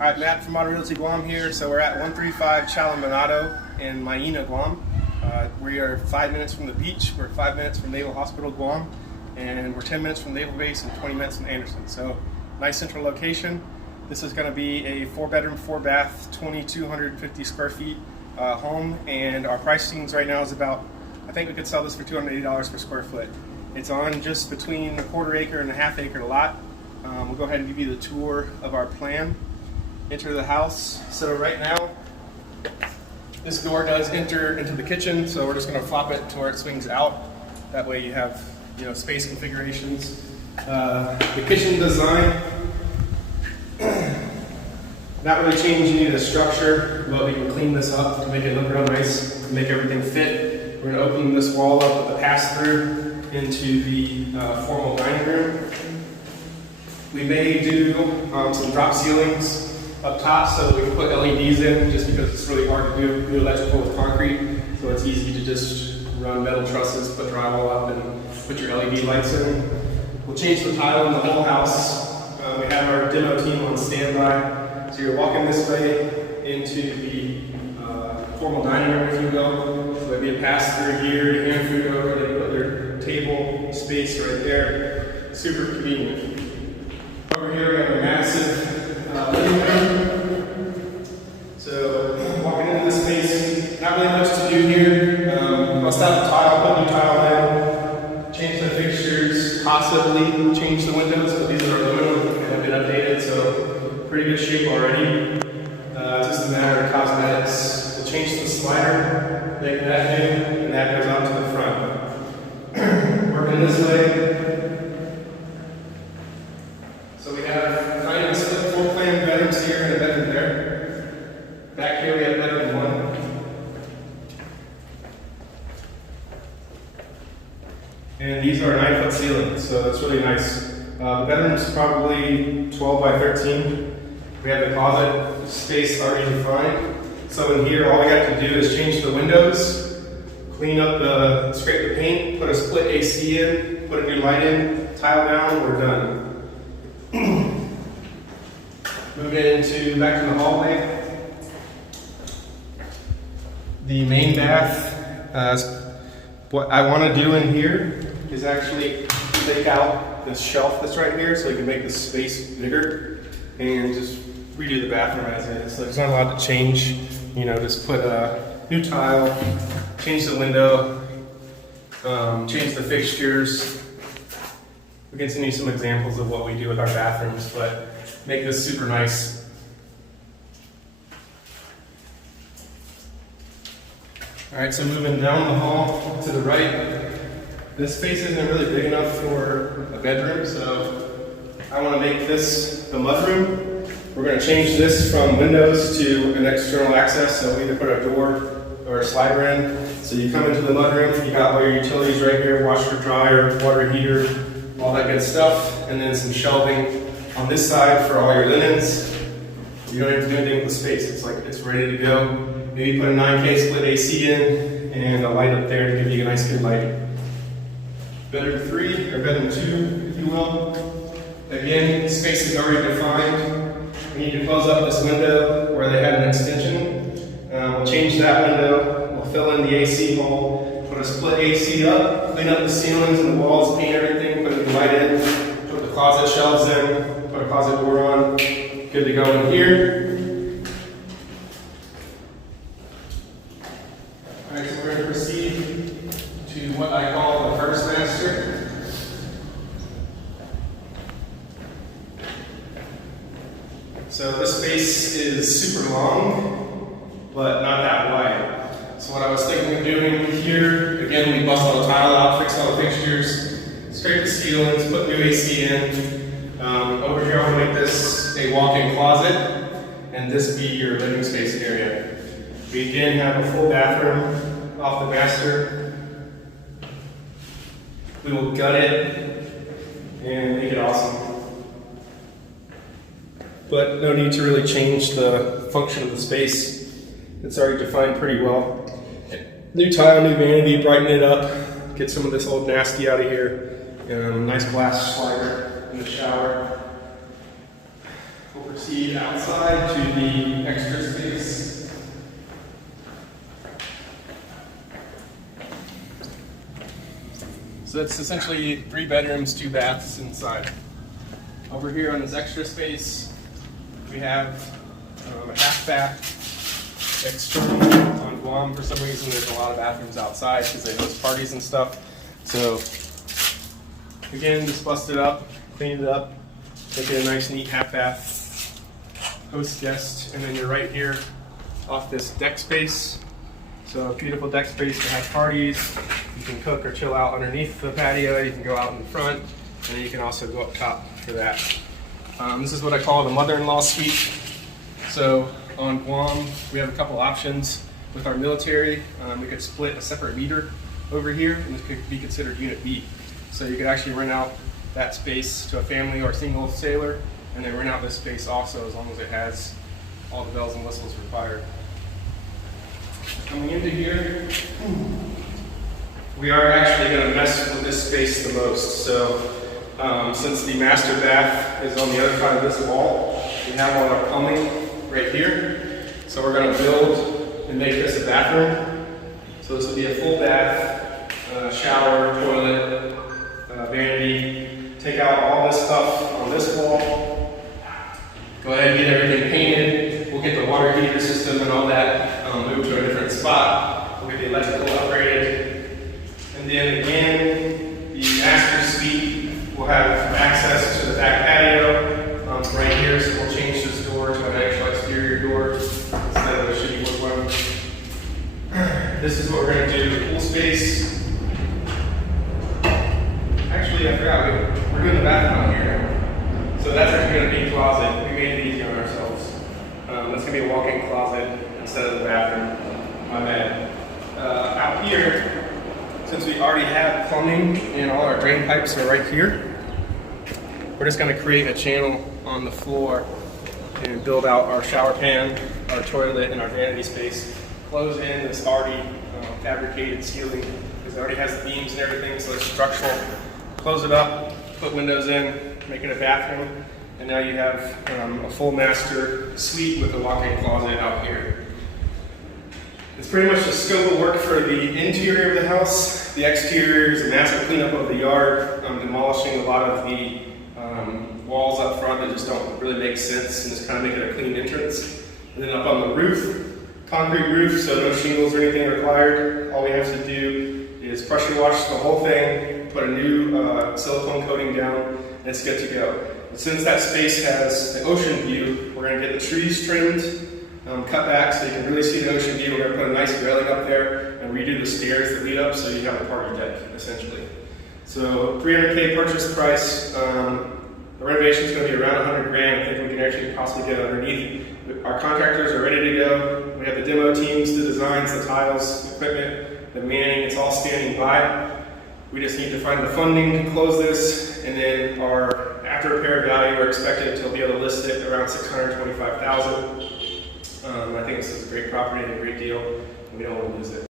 Alright, Matt from Auto Realty Guam here. So we're at 135 Chalamanado in Maina, Guam. We are 5 minutes from the beach. We're 5 minutes from Naval Hospital, Guam. And we're 10 minutes from Naval Base and 20 minutes from Anderson. So nice central location. This is going to be a 4-bedroom, 4-bath, 2,250 square feet home. And our pricing right now is about, I think we could sell this for $280 per square foot. It's on just between a 1/4 acre and a 1/2 acre lot. We'll go ahead and give you the tour of our plan. Enter the house. So right now, this door does enter into the kitchen, so we're just going to flop it to where it swings out. That way you have, space configurations. The kitchen design, not really changing any of the structure, but we can clean this up to make it look real nice, make everything fit. We're going to open this wall up with a pass-through into the formal dining room. We may do some drop ceilings up top so that we can put LEDs in, just because it's really hard to do electrical with concrete. So it's easy to just run metal trusses, put drywall up, and put your LED lights in. We'll change the tile in the whole house. We have our demo team on standby. So you're walking this way into the formal dining room, if you will. So there'll be a pass-through here to hand food over. They put their table space right there. Super convenient. Over here we have a massive living room. So walking into this space, not really much to do here. Bust out the tile, put new tile in, change the fixtures, possibly change the windows, but these are aluminum and have been updated, so pretty good shape already. It's just a matter of cosmetics. We'll change the slider, make that new, and that goes out to the front. Working this way. So we have kind of a split floor plan, bedrooms here and a bedroom there. Back here we have bedroom 1. And these are 9-foot ceilings, so that's really nice. The bedroom's probably 12 by 13. We have the closet space already defined. So in here, all we have to do is change the windows, clean up scrape the paint, put a split AC in, put a new light in, tile down, we're done. Move into back to the hallway. The main bath. What I want to do in here is actually take out this shelf that's right here, so we can make the space bigger and just redo the bathroom as is. So there's not a lot to change. Just put a new tile, change the window, change the fixtures. We can send you some examples of what we do with our bathrooms, but make this super nice. All right, so moving down the hall to the right, this space isn't really big enough for a bedroom, so I want to make this the mudroom. We're going to change this from windows to an external access, so we either put a door or a slider in. So you come into the mudroom, you got all your utilities right here, washer, dryer, water heater, all that good stuff, and then some shelving on this side for all your linens. You don't have to do anything with the space. It's ready to go. Maybe put a 9K split AC in and a light up there to give you a nice good light. Bedroom 3 or bedroom 2, if you will. Again, space is already defined. We need to close up this window where they had an extension. We'll change that window. We'll fill in the AC hole. Put a split AC up. Clean up the ceilings and the walls. Paint everything. Put a new light in. Put the closet shelves in. Put a closet door on. Good to go in here. Alright, so we're going to proceed to what I call the first master. So this space is super long, but not that wide. So what I was thinking of doing here, again, we bust all the tile out, fix all the fixtures, scrape the ceilings, put new AC in. Over here, I'll make this a walk-in closet, and this be your living space area. We again have a full bathroom off the master. We will gut it and make it awesome. But no need to really change the function of the space. It's already defined pretty well. New tile, new vanity, brighten it up, get some of this old nasty out of here. Nice glass slider in the shower. We'll proceed outside to the extra space. So it's essentially 3 bedrooms, 2 baths inside. Over here on this extra space, we have a half bath. Externally on Guam, for some reason, there's a lot of bathrooms outside because they host parties and stuff. So again, just bust it up, clean it up, make it a nice, neat half bath. Host guest, and then you're right here off this deck space. So a beautiful deck space to have parties. You can cook or chill out underneath the patio. You can go out in the front, and then you can also go up top for that. This is what I call the mother-in-law suite. So on Guam, we have a couple options with our military. We could split a separate meter over here, and this could be considered Unit B. So you could actually rent out that space to a family or a single sailor, and then rent out this space also, as long as it has all the bells and whistles required. Coming into here, we are actually going to mess with this space the most. So since the master bath is on the other side of this wall, we have all our plumbing right here. So we're going to build and make this a bathroom. So this will be a full bath, shower, toilet, vanity. Take out all this stuff on this wall. Go ahead and get everything painted. We'll get the water heater system and all that moved to a different spot. We'll get the electrical upgraded. And then again, the master suite will have access to the back patio right here. So we'll change this door to an actual exterior door instead of a shitty wood one. This is what we're going to do. Pool space. Actually, I forgot. We're doing the bathroom out here. So that's actually going to be a closet. We made it easy on ourselves. That's going to be a walk-in closet instead of the bathroom. My bad. Out here, since we already have plumbing and all our drain pipes are right here, we're just going to create a channel on the floor and build out our shower pan, our toilet, and our vanity space. Close in this already fabricated ceiling because it already has the beams and everything, so it's structural. Close it up, put windows in, make it a bathroom, and now you have a full master suite with a walk-in closet out here. It's pretty much the scope of work for the interior of the house. The exterior is a massive cleanup of the yard, demolishing a lot of the walls up front that just don't really make sense and just kind of make it a clean entrance. And then up on the roof, concrete roof, so no shingles or anything required. All we have to do is pressure wash the whole thing, put a new silicone coating down, and it's good to go. But since that space has an ocean view, we're going to get the trees trimmed, cut back so you can really see the ocean view. We're going to put a nice railing up there and redo the stairs that lead up so you have a party deck, essentially. So $300K purchase price. The renovation is going to be around $100 grand. I think we can actually possibly get underneath. Our contractors are ready to go. We have the demo teams, the designs, the tiles, the equipment, the manning. It's all standing by. We just need to find the funding to close this, and then our after repair value, we're expected to be able to list it around $625,000. I think this is a great property and a great deal, and we don't want to lose it.